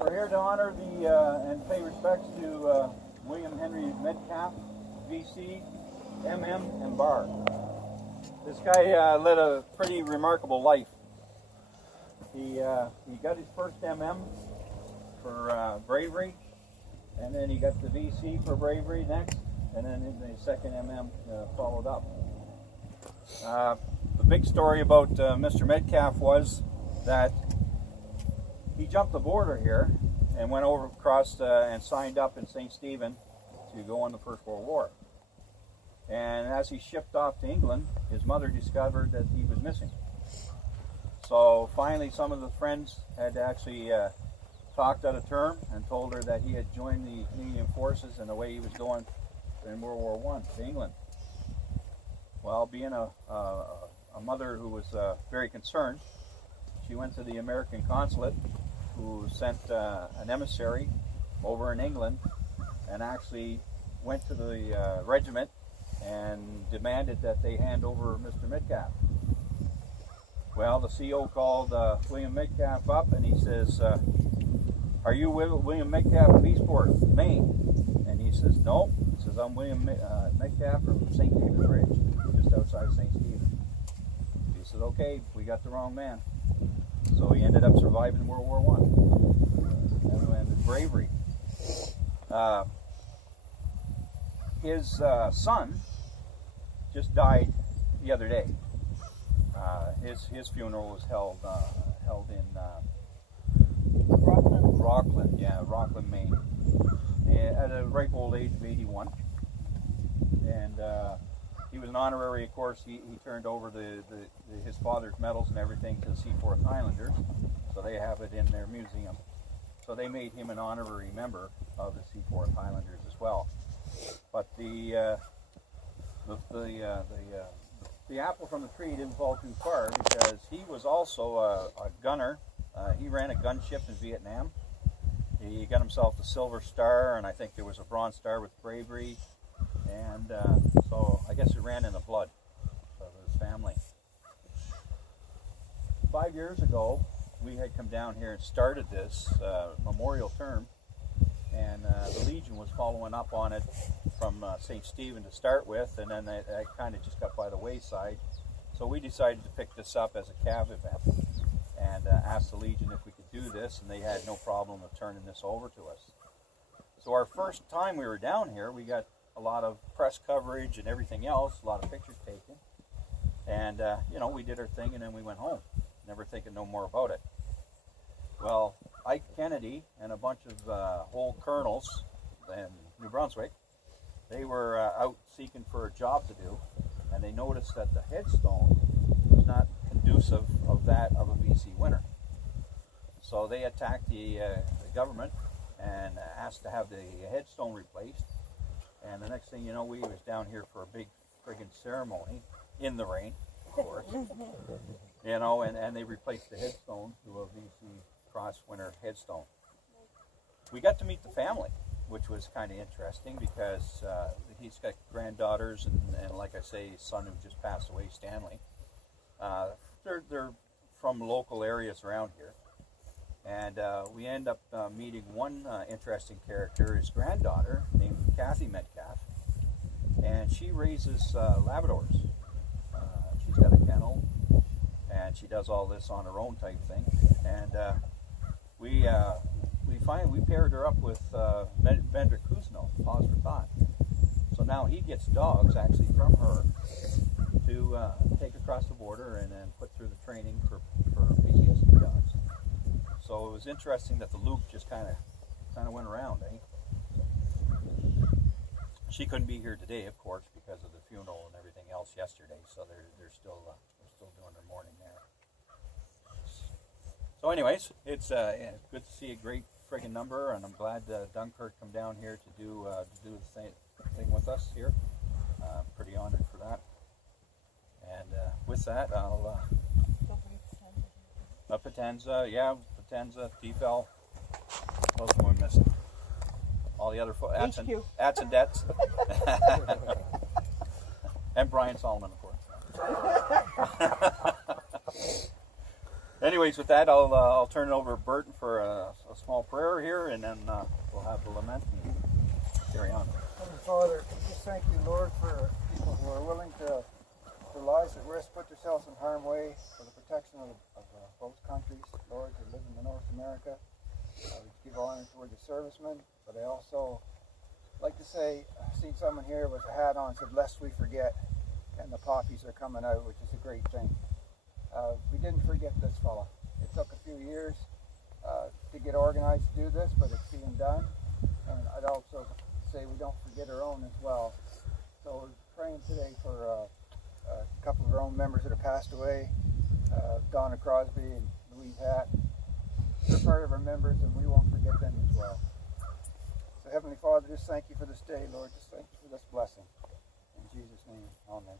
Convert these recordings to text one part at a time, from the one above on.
We're here to honor and pay respects to William Henry Metcalf, VC, MM, and Bar. This guy led a pretty remarkable life. He got his first MM for bravery, and then he got the VC for bravery next, and then the second MM followed up. The big story about Mr. Metcalf was that he jumped the border here and went over across and signed up in St. Stephen to go on the First World War. And as he shipped off to England, his mother discovered that he was missing. So finally some of the friends had actually talked out a term and told her that he had joined the Canadian forces and away he was going in World War I to England. Well, being a mother who was very concerned, she went to the American consulate, who sent an emissary over in England and actually went to the regiment and demanded that they hand over Mr. Metcalf. Well, the CO called William Metcalf up and he says, "Are you William Metcalf of Eastport, Maine?" And he says, "No." He says, "I'm William Metcalf from St. David's Bridge, just outside St. Stephen." He said, "Okay, we got the wrong man." So he ended up surviving World War I and his bravery. His son just died the other day. His funeral was held in Rockland, Maine, at a ripe old age of 81. And he was an honorary, of course. He turned over his father's medals and everything to the Seaforth Highlanders, so they have it in their museum. So they made him an honorary member of the Seaforth Highlanders as well. But the apple from the tree didn't fall too far, because he was also a gunner. He ran a gunship in Vietnam. He got himself the Silver Star, and I think there was a Bronze Star with bravery. And so I guess it ran in the blood of his family. 5 years ago, we had come down here and started this memorial term, and the Legion was following up on it from St. Stephen to start with, and then that kind of just got by the wayside. So we decided to pick this up as a CAV event and asked the Legion if we could do this, and they had no problem of turning this over to us. So our first time we were down here, we got a lot of press coverage and everything else, a lot of pictures taken, and we did our thing and then we went home, never thinking no more about it. Well, Ike Kennedy and a bunch of old colonels in New Brunswick, they were out seeking for a job to do, and they noticed that the headstone was not conducive of that of a BC winner. So they attacked the government and asked to have the headstone replaced. And the next thing you know, we was down here for a big friggin' ceremony in the rain, of course. And they replaced the headstone to a VC Cross winner headstone. We got to meet the family, which was kind of interesting, because he's got granddaughters and like I say, his son who just passed away, Stanley. They're from local areas around here. And we end up meeting one interesting character, his granddaughter, named Kathy Metcalf, and she raises Labradors. She's got a kennel, and she does all this on her own type thing. And we paired her up with Vendrick Kuzno, Pause for Thought. So now he gets dogs actually from her to take across the border and then put through the training for PTSD dogs. So it was interesting that the loop just kind of went around, eh? She couldn't be here today, of course, because of the funeral and everything else yesterday. So they're still doing their mourning there. So, anyways, it's good to see a great friggin' number, and I'm glad Dunkirk come down here to do the same thing with us here. Pretty honored for that. And with that, I'll Potenza, T-Fell. What else am I missing? All the other ats and debts. And Brian Solomon, of course. Anyways, with that, I'll turn it over to Burton for a small prayer here, and then we'll have the lament and carry on. Heavenly Father, we just thank you, Lord, for people who are willing to their lives at risk, put themselves in harm's way for the protection of both countries, Lord, who live in North America. We give honor toward the servicemen, but I also like to say, I've seen someone here with a hat on, said, lest we forget, and the poppies are coming out, which is a great thing. We didn't forget this fella. It took a few years to get organized to do this, but it's being done. And I'd also say we don't forget our own as well. So we're praying today for a couple of our own members that have passed away, Donna Crosby and Louise Hatt. They're part of our members, and we won't forget them as well. So Heavenly Father, just thank you for this day, Lord. Just thank you for this blessing. In Jesus' name, amen.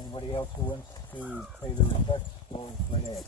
Anybody else who wants to pay their respects, go right ahead.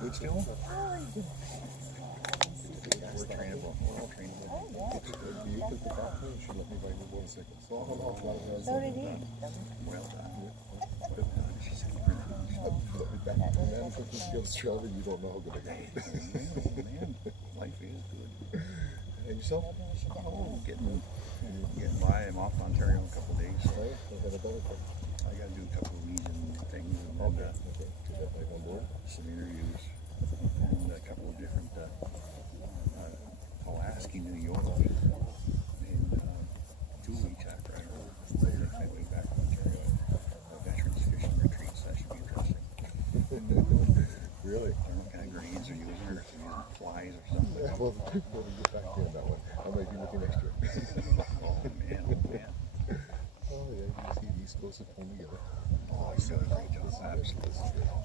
Good still? We're trainable. We're all trainable. You took the coffee and she let me buy new motorcycles. So So did he. Well done. She said, back to the man who took the Australia, you don't know how good I got it. man, life is good. And yourself? Oh, getting by. I'm off to Ontario in a couple of days. So Right? I got a better thing. I got to do a couple of Legion things and Okay. Is that back on board? some interviews and a couple of different Alaskan New York in 2 weeks after I make my way back to Ontario. Veterans fishing retreats. That should be interesting. Really? I don't know what kind of grains they're using, or if they're using flies or something. Yeah, well, we'll get back to you on that one. I might be with you next year. Oh man, oh man. Oh yeah, you can see the East Coast is coming together. Oh, he's doing a great job. Absolutely.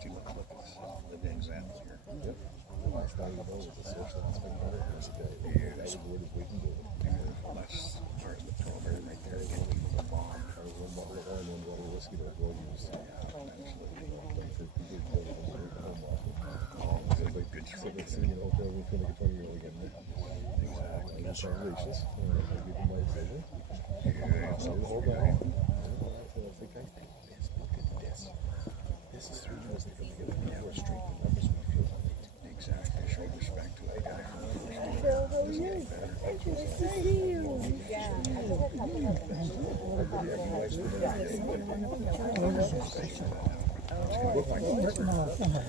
See, look at this. The dense atmosphere. Yep. The last thing you know is the social aspect of it. There's a guy the board is waiting to That's part of the program right there, getting people to bond. one bottle of wine, 1 bottle of whiskey that well used. Absolutely. For people who go to home often. Oh, good, good So story. they see, you know, okay, we're going to get 20-year-old again. Exactly. That's our gracious. I give them my decision. Yeah, So hold on. This is 3 years they've been together. We're straight to numbers. exactly. Show respect to that guy from the first one. Doesn't get better.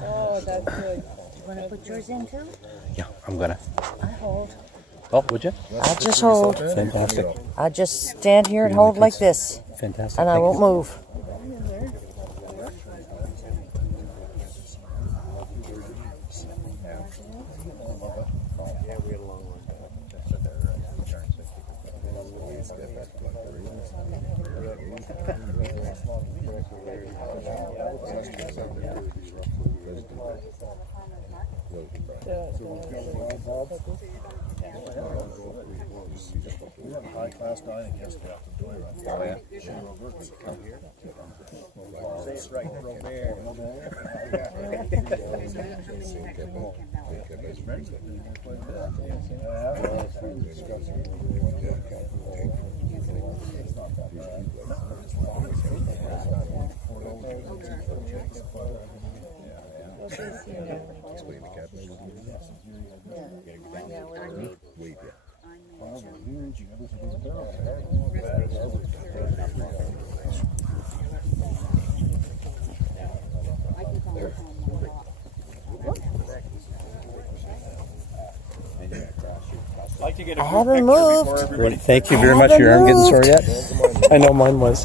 Oh, that's good. You want to put yours in too? Yeah, I'm gonna. I hold. Oh, would you? I'll just hold. Fantastic. I'll just stand here and hold like this, Fantastic. and I Thank won't you. move. High class dining guest Captain Doyle. Oh, yeah. Say it right, Robert. Explain the cabinet. Wait, yeah. I'd like to get a I haven't moved. Great. Thank you very much. Your arm getting sore yet? I know mine was.